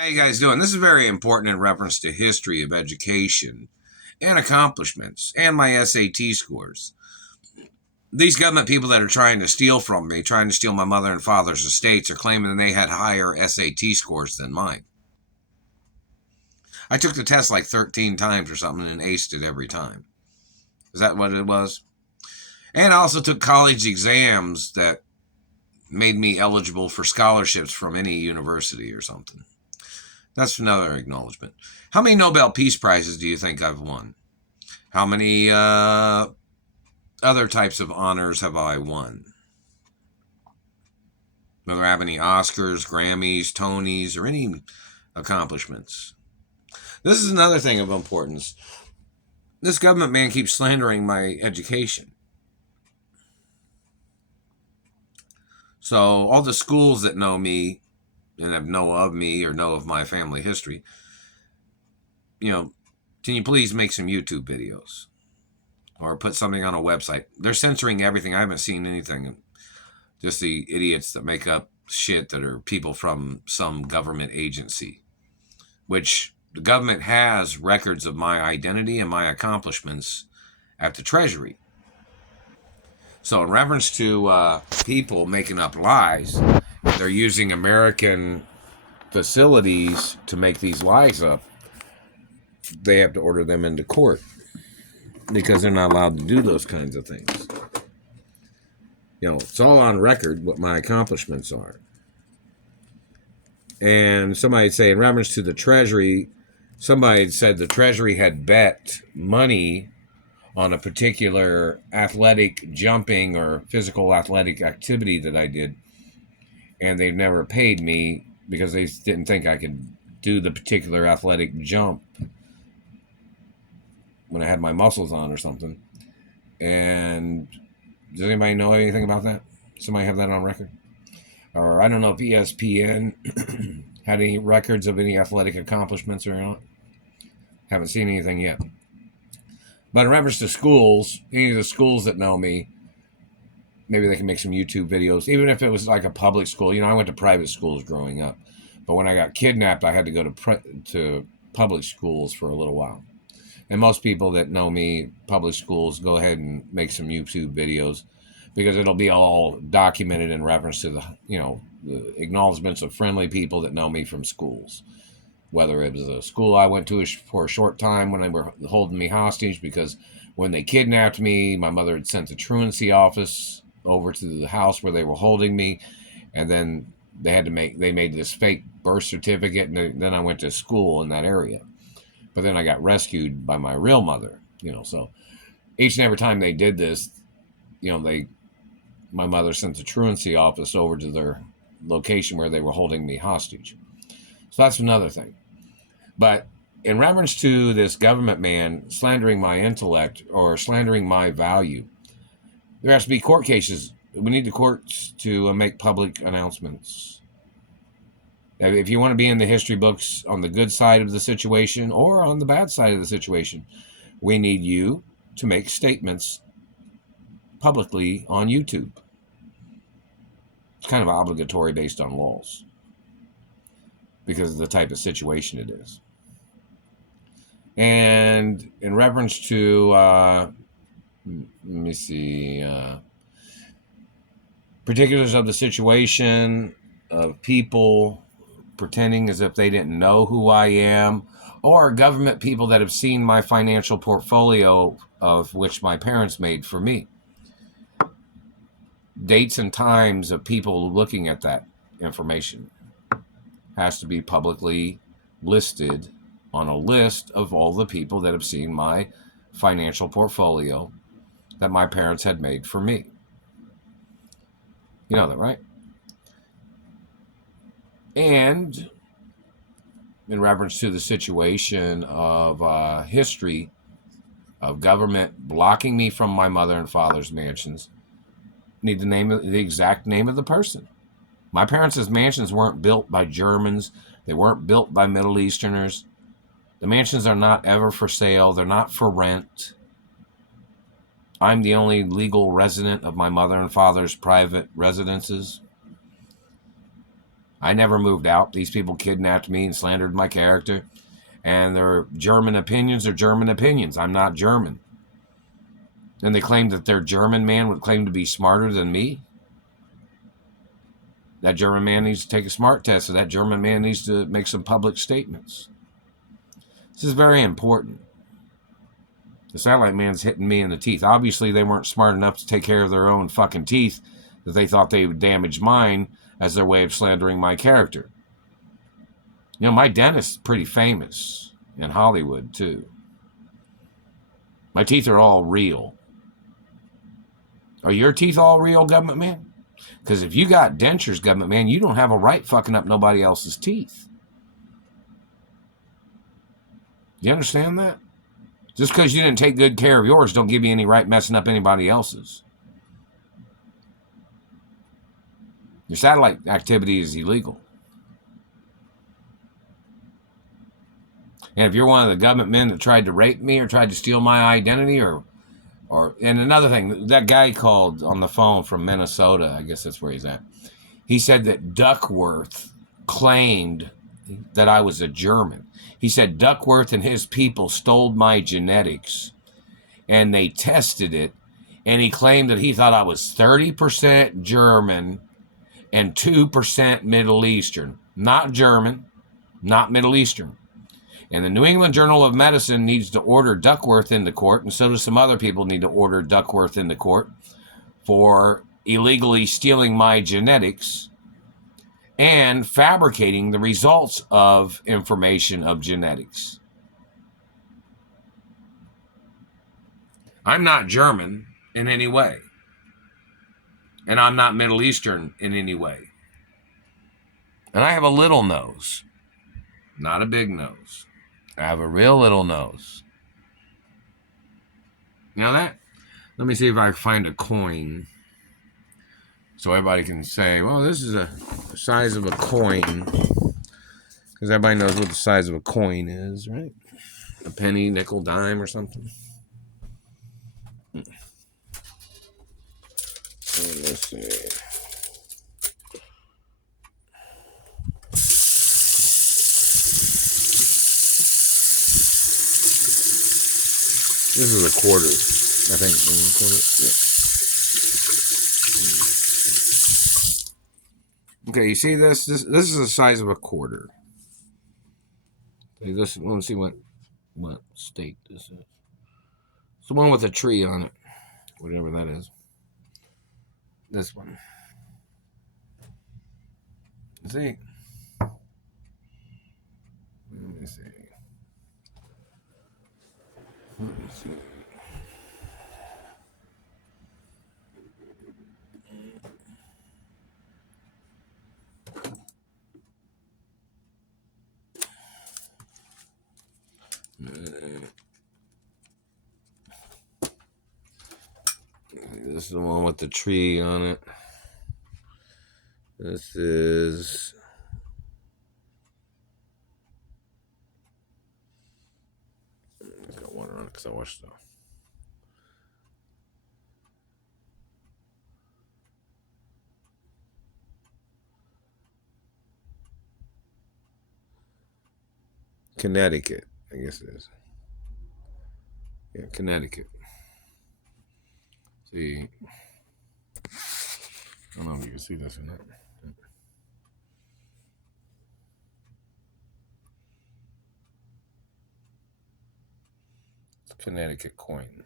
How you guys doing? This is very important in reference to history of education and accomplishments and my SAT scores. These government people that are trying to steal from me, trying to steal my mother and father's estates, are claiming they had higher SAT scores than mine. I took the test like 13 times or something and aced it every time. Is that what it was? And I also took college exams that made me eligible for scholarships from any university or something. That's another acknowledgement. How many Nobel Peace Prizes do you think I've won? How many other types of honors have I won? Whether I have any Oscars, Grammys, Tonys, or any accomplishments. This is another thing of importance. This government man keeps slandering my education. So all the schools that know me and know of me or know of my family history, can you please make some YouTube videos or put something on a website? They're censoring everything. I haven't seen anything. Just the idiots that make up shit that are people from some government agency, which the government has records of my identity and my accomplishments at the treasury. So in reference to people making up lies, they're using American facilities to make these lies up. They have to order them into court because they're not allowed to do those kinds of things. It's all on record what my accomplishments are. And somebody say, in reference to the treasury, somebody had said the treasury had bet money on a particular athletic jumping or physical athletic activity that I did, and they've never paid me because they didn't think I could do the particular athletic jump when I had my muscles on or something. And does anybody know anything about that? Somebody have that on record? Or I don't know if ESPN had any records of any athletic accomplishments or not. Haven't seen anything yet. But in reference to schools, any of the schools that know me, maybe they can make some YouTube videos, even if it was like a public school. I went to private schools growing up. But when I got kidnapped, I had to go to public schools for a little while. And most people that know me, public schools, go ahead and make some YouTube videos because it'll be all documented in reference to the acknowledgments of friendly people that know me from schools. Whether it was a school I went to for a short time when they were holding me hostage, because when they kidnapped me, my mother had sent the truancy office over to the house where they were holding me, and then they made this fake birth certificate, and then I went to school in that area. But then I got rescued by my real mother, so each and every time they did this, my mother sent the truancy office over to their location where they were holding me hostage. So that's another thing. But in reference to this government man slandering my intellect or slandering my value, there has to be court cases. We need the courts to make public announcements. If you want to be in the history books on the good side of the situation or on the bad side of the situation, we need you to make statements publicly on YouTube. It's kind of obligatory based on laws because of the type of situation it is. And in reference to, let me see, particulars of the situation of people pretending as if they didn't know who I am, or government people that have seen my financial portfolio of which my parents made for me. Dates and times of people looking at that information has to be publicly listed on a list of all the people that have seen my financial portfolio that my parents had made for me. You know that, right? And in reference to the situation of history of government blocking me from my mother and father's mansions, need the exact name of the person. My parents' mansions weren't built by Germans. They weren't built by Middle Easterners. The mansions are not ever for sale. They're not for rent. I'm the only legal resident of my mother and father's private residences. I never moved out. These people kidnapped me and slandered my character. And their German opinions are German opinions. I'm not German. And they claim that their German man would claim to be smarter than me. That German man needs to take a smart test, and that German man needs to make some public statements. This is very important. The satellite man's hitting me in the teeth. Obviously, they weren't smart enough to take care of their own fucking teeth, that they thought they would damage mine as their way of slandering my character. You know, my dentist's pretty famous in Hollywood, too. My teeth are all real. Are your teeth all real, government man? Because if you got dentures, government man, you don't have a right fucking up nobody else's teeth. You understand that? Just because you didn't take good care of yours don't give you any right messing up anybody else's. Your satellite activity is illegal. And if you're one of the government men that tried to rape me or tried to steal my identity and another thing, that guy called on the phone from Minnesota, I guess that's where he's at. He said that Duckworth claimed that I was a German. He said Duckworth and his people stole my genetics and they tested it, and he claimed that he thought I was 30% German and 2% Middle Eastern. Not German, not Middle Eastern. And the New England Journal of Medicine needs to order Duckworth into court, and so do some other people need to order Duckworth into court for illegally stealing my genetics and fabricating the results of information of genetics. I'm not German in any way, and I'm not Middle Eastern in any way. And I have a little nose, not a big nose. I have a real little nose. Now let me see if I find a coin so everybody can say, well, this is the size of a coin. Because everybody knows what the size of a coin is, right? A penny, nickel, dime, or something. Let's see. This is a quarter, I think. Yeah. Okay, you see this? This is the size of a quarter. Okay, let's see what state this is. It's the one with a tree on it, whatever that is. This one. See? Let me see. This is the one with the tree on it. This is... I got water on it because I washed it off. Connecticut, I guess it is. Yeah, Connecticut. See, I don't know if you can see this or not. It's a Connecticut coin.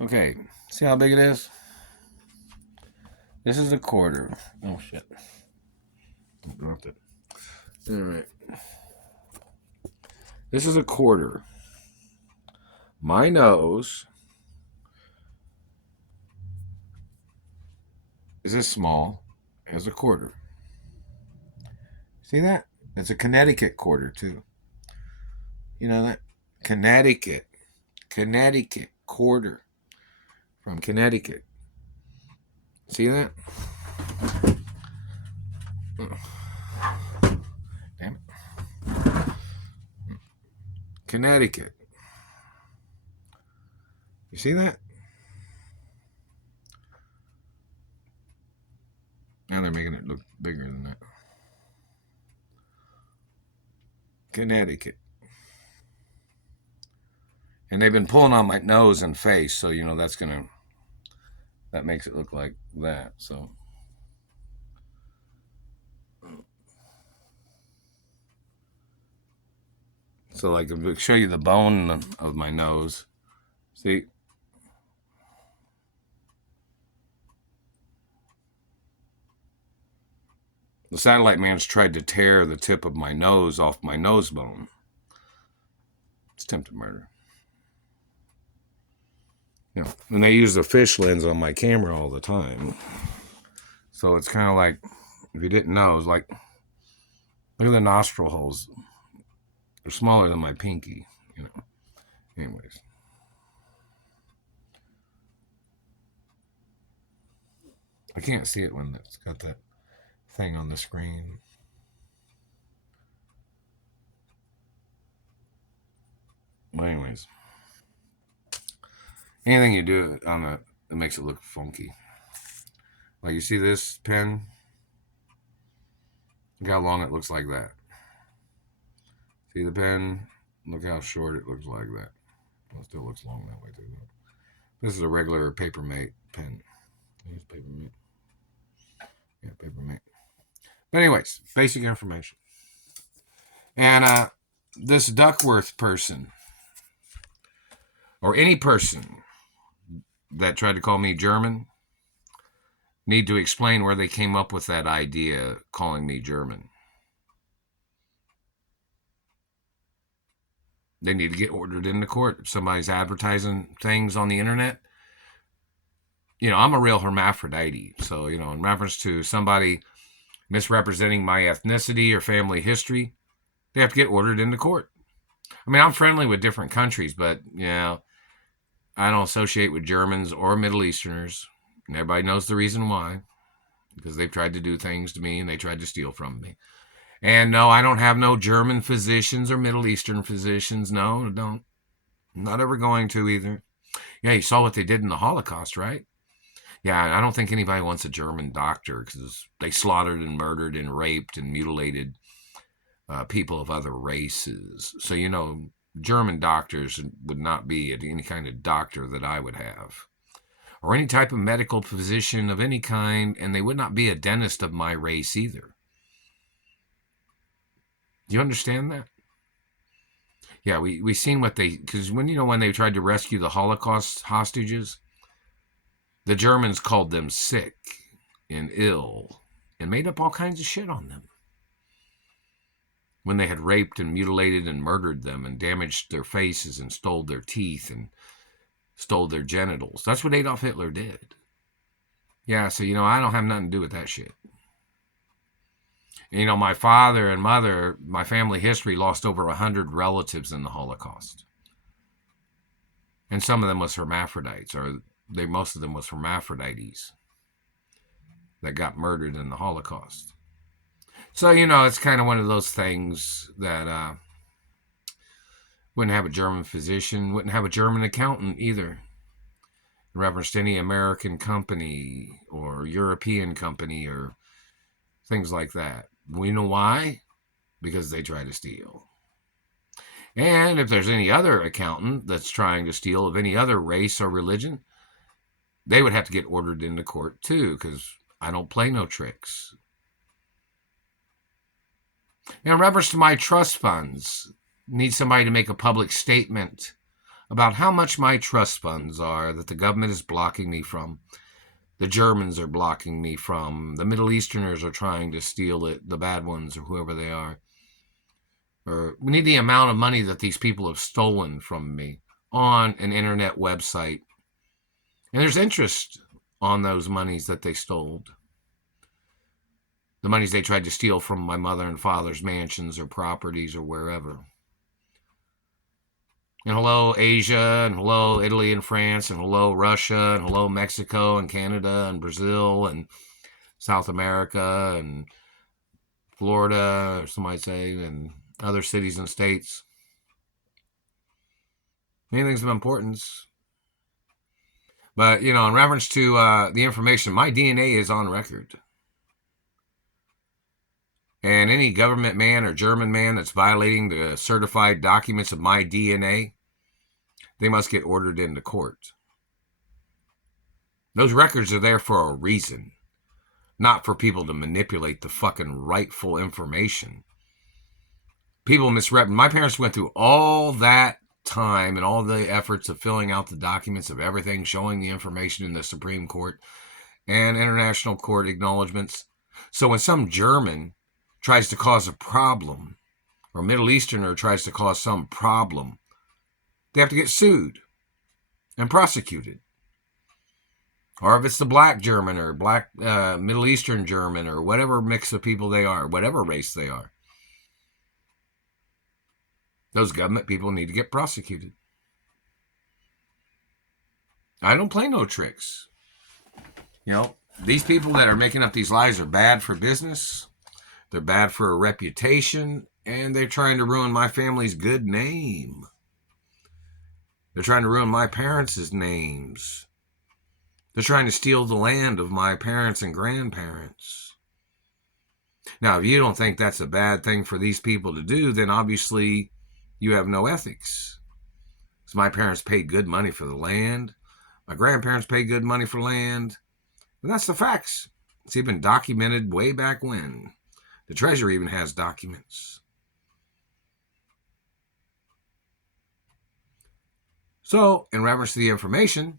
Okay, see how big it is? This is a quarter. Oh, shit. I dropped it. All right. This is a quarter. My nose is as small as a quarter. See that? It's a Connecticut quarter, too. You know that? Connecticut quarter from Connecticut. See that? Damn it. Connecticut. You see that? Now they're making it look bigger than that. Connecticut. And they've been pulling on my nose and face, so that makes it look like that. So like, I'll show you the bone of my nose. See? The satellite man's tried to tear the tip of my nose off my nose bone. It's attempted murder. And they use the fish lens on my camera all the time. So it's kind of like, if you didn't know, it's like, look at the nostril holes. They're smaller than my pinky, Anyways. I can't see it when it's got that thing on the screen. But anyways. Anything you do it makes it look funky. Like, you see this pen? Look how long it looks like that. See the pen? Look how short it looks like that. Well, it still looks long that way too. This is a regular Papermate pen. Here's Papermate. Yeah, Papermate. But anyways, basic information. And this Duckworth person, or any person that tried to call me German, need to explain where they came up with that idea calling me German. They need to get ordered into court. If somebody's advertising things on the internet, I'm a real hermaphrodite. So, in reference to somebody misrepresenting my ethnicity or family history, they have to get ordered into court. I mean, I'm friendly with different countries, but, I don't associate with Germans or Middle Easterners. And everybody knows the reason why. Because they've tried to do things to me and they tried to steal from me. And no, I don't have no German physicians or Middle Eastern physicians. No, I don't. I'm not ever going to either. Yeah, you saw what they did in the Holocaust, right? Yeah, I don't think anybody wants a German doctor because they slaughtered and murdered and raped and mutilated people of other races. So, German doctors would not be any kind of doctor that I would have, or any type of medical physician of any kind, and they would not be a dentist of my race either. Do you understand that? Yeah, we seen what because when they tried to rescue the Holocaust hostages, the Germans called them sick and ill and made up all kinds of shit on them. When they had raped and mutilated and murdered them and damaged their faces and stole their teeth and stole their genitals. That's what Adolf Hitler did. Yeah, so, I don't have nothing to do with that shit. And, my father and mother, my family history lost over 100 relatives in the Holocaust. And some of them was hermaphrodites, or most of them was hermaphrodites that got murdered in the Holocaust. So, it's kind of one of those things that wouldn't have a German physician, wouldn't have a German accountant either, in reference to any American company or European company or things like that. We know why? Because they try to steal. And if there's any other accountant that's trying to steal of any other race or religion, they would have to get ordered into court too, because I don't play no tricks. In reference to my trust funds, need somebody to make a public statement about how much my trust funds are that the government is blocking me from. The Germans are blocking me from. The Middle Easterners are trying to steal it, the bad ones or whoever they are. Or we need the amount of money that these people have stolen from me on an internet website. And there's interest on those monies that they stole. The monies they tried to steal from my mother and father's mansions or properties or wherever. And hello, Asia, and hello, Italy and France, and hello, Russia, and hello, Mexico, and Canada, and Brazil, and South America, and Florida, or some might say, and other cities and states. Many things of importance. But, in reference to the information, my DNA is on record. And any government man or German man that's violating the certified documents of my DNA, they must get ordered into court. Those records are there for a reason, not for people to manipulate the fucking rightful information. People misrep. My parents went through all that time and all the efforts of filling out the documents of everything, showing the information in the Supreme Court and international court acknowledgments. So when some German tries to cause a problem, or Middle Easterner tries to cause some problem, they have to get sued and prosecuted. Or if it's the black German or black Middle Eastern German or whatever mix of people they are, whatever race they are, those government people need to get prosecuted. I don't play no tricks. You know, these people that are making up these lies are bad for business. They're bad for a reputation. And they're trying to ruin my family's good name. They're trying to ruin my parents' names. They're trying to steal the land of my parents and grandparents. Now, if you don't think that's a bad thing for these people to do, then obviously you have no ethics. Because my parents paid good money for the land. My grandparents paid good money for land. And that's the facts. It's even documented way back when. The treasury even has documents. So, in reference to the information,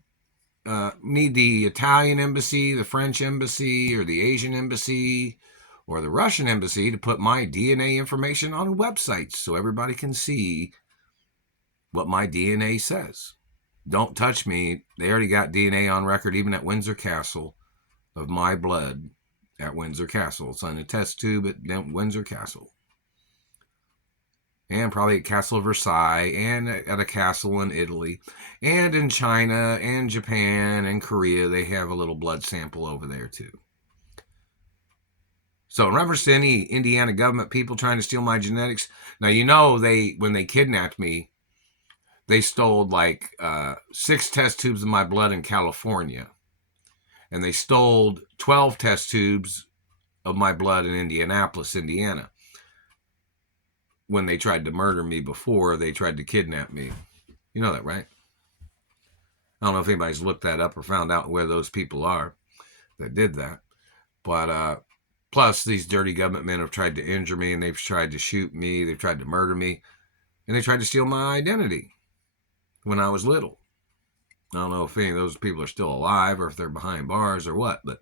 need the Italian embassy, the French embassy, or the Asian embassy, or the Russian embassy to put my DNA information on websites so everybody can see what my DNA says. Don't touch me. They already got DNA on record, even at Windsor Castle, of my blood at Windsor Castle. It's on a test tube at Windsor Castle. And probably at Castle Versailles, and at a castle in Italy, and in China, and Japan, and Korea. They have a little blood sample over there, too. So in reference to any Indiana government people trying to steal my genetics, now, you know, when they kidnapped me, they stole like 6 test tubes of my blood in California. And they stole 12 test tubes of my blood in Indianapolis, Indiana. When they tried to murder me before they tried to kidnap me. You know that, right? I don't know if anybody's looked that up or found out where those people are that did that. But plus, these dirty government men have tried to injure me, and they've tried to shoot me, they've tried to murder me, and they tried to steal my identity when I was little. I don't know if any of those people are still alive or if they're behind bars or what, but,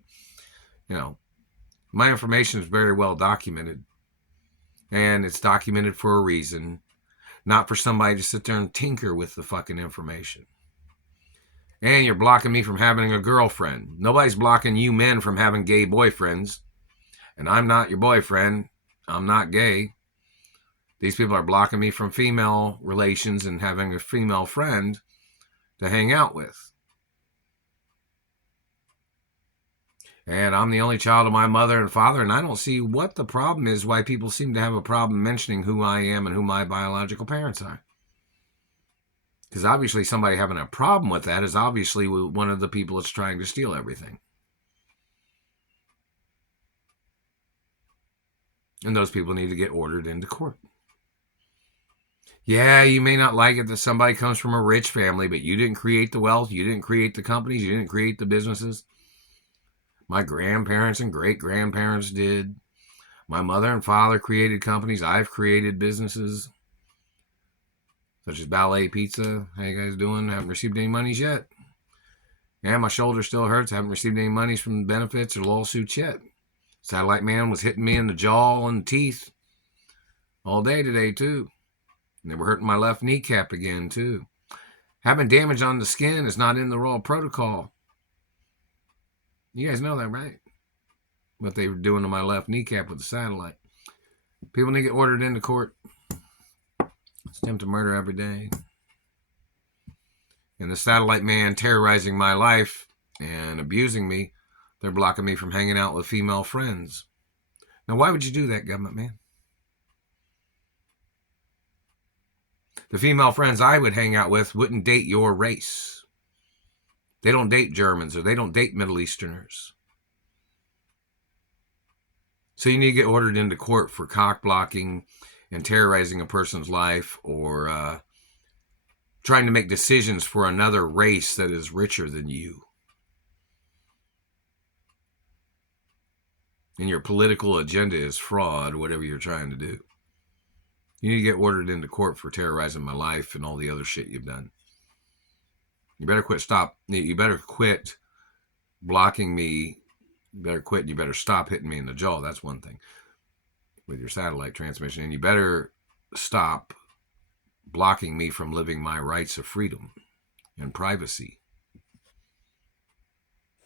you know, my information is very well documented. And it's documented for a reason, not for somebody to sit there and tinker with the fucking information. And you're blocking me from having a girlfriend. Nobody's blocking you men from having gay boyfriends. And I'm not your boyfriend. I'm not gay. These people are blocking me from female relations and having a female friend to hang out with. And I'm the only child of my mother and father, and I don't see what the problem is, why people seem to have a problem mentioning who I am and who my biological parents are. Because obviously somebody having a problem with that is obviously one of the people that's trying to steal everything. And those people need to get ordered into court. Yeah, you may not like it that somebody comes from a rich family, but you didn't create the wealth, you didn't create the companies, you didn't create the businesses. My grandparents and great-grandparents did. My mother and father created companies. I've created businesses, such as Ballet Pizza. How you guys doing? Haven't received any monies yet. Yeah, my shoulder still hurts. Haven't received any monies from benefits or lawsuits yet. Satellite Man was hitting me in the jaw and teeth all day today, too. And they were hurting my left kneecap again, too. Having damage on the skin is not in the Royal Protocol. You guys know that, right? What they were doing to my left kneecap with the satellite. People need to get ordered into court. It's attempted murder every day. And the satellite man terrorizing my life and abusing me, they're blocking me from hanging out with female friends. Now, why would you do that, government man? The female friends I would hang out with wouldn't date your race. They don't date Germans or they don't date Middle Easterners. So you need to get ordered into court for cock blocking and terrorizing a person's life, or trying to make decisions for another race that is richer than you. And your political agenda is fraud, whatever you're trying to do. You need to get ordered into court for terrorizing my life and all the other shit you've done. You better quit blocking me. You better quit and you better stop hitting me in the jaw. That's one thing with your satellite transmission. And you better stop blocking me from living my rights of freedom and privacy.